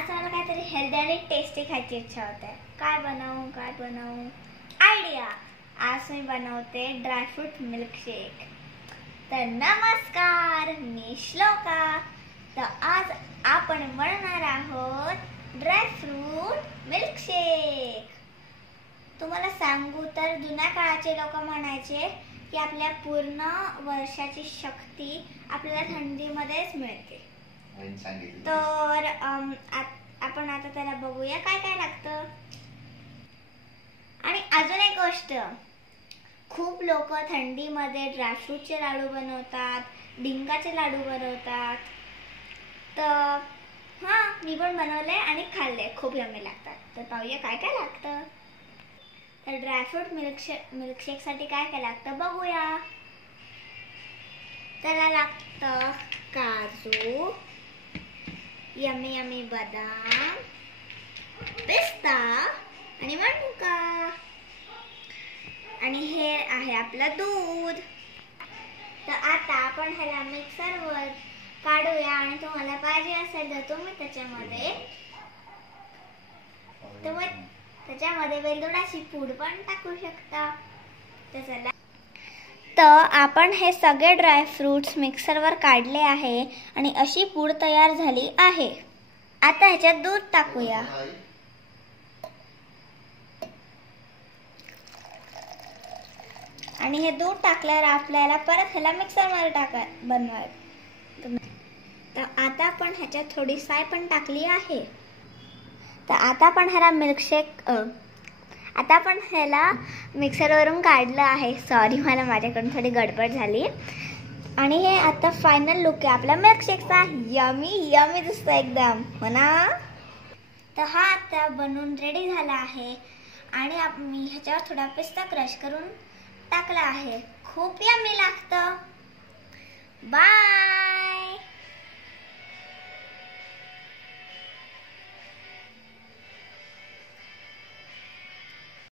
आज मला काहीतरी हेल्दी आणि टेस्टी खायची इच्छा होते. काय बनवू आयडिया. आज मी बनवते ड्रायफ्रूट मिल्कशेक. तर नमस्कार, मी श्लोका. तर आज आपण बनवणार आहोत ड्रायफ्रूट मिल्कशेक. तुम्हाला सांगू तर जुन्या काळाचे लोक म्हणायचे की आपल्या पूर्ण वर्षाची शक्ती आपल्याला थंडीमध्येच मिळते. तर आपण आता त्याला बघूया काय काय लागतं. आणि अजून एक गोष्ट, खूप लोक थंडीमध्ये ड्रायफ्रूटचे लाडू बनवतात, डिंकाचे लाडू बनवतात. तर मी पण बनवले आणि खाल्ले, खूप यम्मी लागतात. तर पाहूया काय काय लागतं. तर ड्रायफ्रूट मिल्कशेक साठी काय काय लागतं बघूया. त्याला लागतं काजू, यम्मी बदाम, पिस्ता आणि मनुका. आणि हे आहे आपलं दूध. तर आता आपण ह्याला मिक्सरवर काढूया आणि तुम्हाला पाहिजे असेल तर तुम्ही त्याच्यामध्ये वेलदोड्याची पूड पण टाकू शकता. तर आपण हे सगळे ड्रायफ्रूट्स मिक्सरवर काढले आहे आणि अशी पूड तयार झाली आहे. आता ह्याच्यात दूध टाकूया. आणि हे दूध टाकल्यावर आपल्याला परत ह्याला मिक्सरमध्ये बनवायचं. तर आता आपण ह्याच्यात थोडी साय पण टाकली आहे. तर आता आपण ह्याला मिक्सरवरून काढलं आहे. सॉरी, माझ्याकडून थोडी गडबड झाली. आणि हे आता फायनल लुक आहे आपला मिल्कशेकचा. यमी दिसतं एकदम, हो ना. तर हा आता बनवून रेडी झाला आहे. आणि मी ह्याच्यावर थोडा पिस्ता क्रश करून टाकला आहे. खूप यम्मी लागतं. बाय.